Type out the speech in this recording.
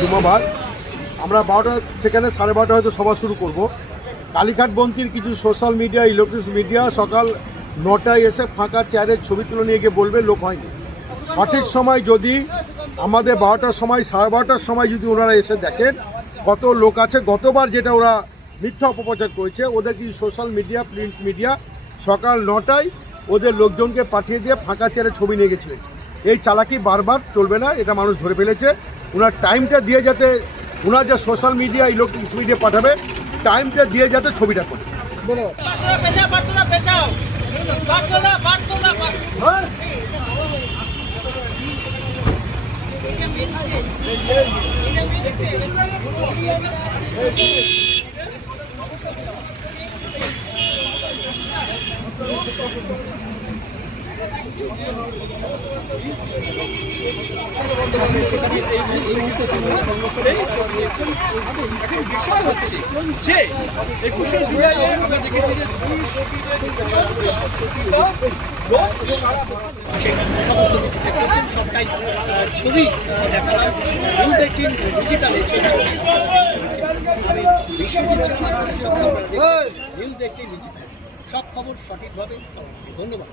জুমাবার আমরা 12টা সেখানে 12:30 হয়তো সভা শুরু করব। কালীঘাটবন্তীর কিছু সোশ্যাল মিডিয়া ইলেকট্রনিক্স মিডিয়া সকাল 9টায় এসে ফাঁকা চেয়ারের ছবি তুলে নিয়ে গিয়ে বলবে লোক হয়নি। সঠিক সময় যদি আমাদের 12টার সময় 12:30টার সময় যদি ওনারা এসে দেখেন কত লোক আছে, গতবার যেটা ওরা মিথ্যা অপপ্রচার করেছে, ওদের কিছু সোশ্যাল মিডিয়া প্রিন্ট মিডিয়া সকাল 9টায় ওদের লোকজনকে পাঠিয়ে দিয়ে ফাঁকা চেয়ারে ছবি নিয়ে গেছিলেন। এই চালাকি বারবার চলবে না, এটা মানুষ ধরে ফেলেছে। ওনার টাইমটা দিয়ে যাতে ওনার যে সোশ্যাল মিডিয়া ইলেকট্রনিক্স মিডিয়া পাঠাবে টাইমটা দিয়ে যাতে ছবিটা করে। বিষয় হচ্ছে যে 21শে জুলাই আমরা দেখেছি যে সবটাই ছবি দেখালাম নিউজ 18 ডিজিটালে নিউজ 18 ডিজিটাল সব খবর সঠিকভাবে ধন্যবাদ।